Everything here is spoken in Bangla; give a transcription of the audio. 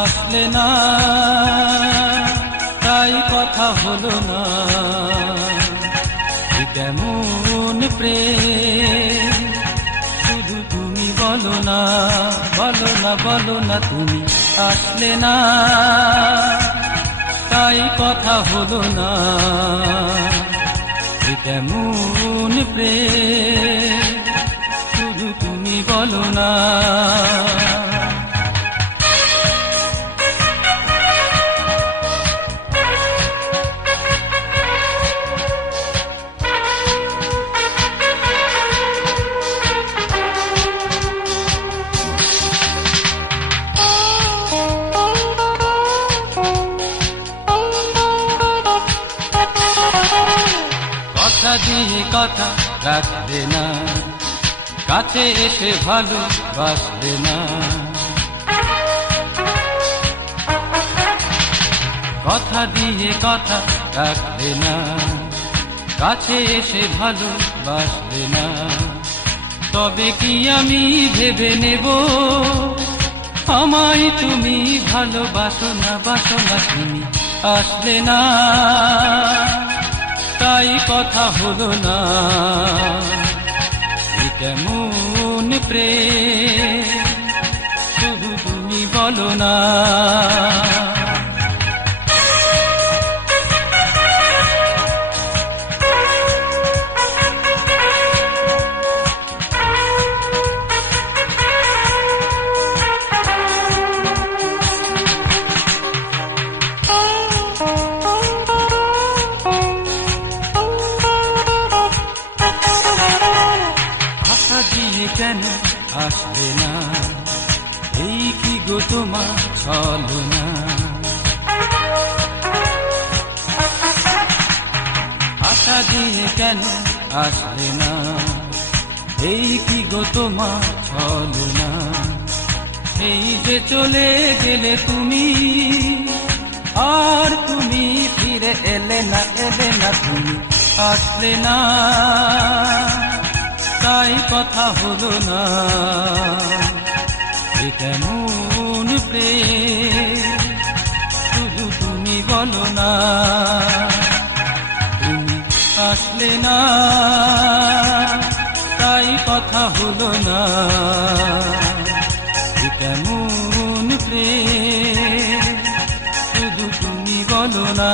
আসলে না, তাই কথা হলো না। কেমন প্রেম শুধু তুমি বলো না, বলো না, বলো না, তুমি আসলে না, তাই কথা হলো না। কেমন প্রেম শুধু তুমি বলো না। কথা দিয়ে কথা রাখবে না, কাছে এসে ভালোবাসবে না। কথা দিয়ে কথা রাখবে না, কাছে এসে ভালোবাসবে না। তবে কি আমি ভেবে নেব আমায় তুমি ভালোবাসো না, বাসো না, তুমি আসলে না, তাই কথা হলো না। কেমন প্রেম শুধু তুমি বলো না। দিয়ে কেন আসবে না, এই কি গো তোমার ছলনা। আশা দিয়ে কেন আসবে না, এই কি গো তোমার ছলনা। এই যে চলে গেলে তুমি, আর তুমি ফিরে এলে না, এলে না, তুমি আসলে না, তাই কথা হলো না। কেমন প্রেম শুধু তুমি বলো না। তুমি আসলে না, তাই কথা হলো না। কেমন প্রেম শুধু তুমি বলো না।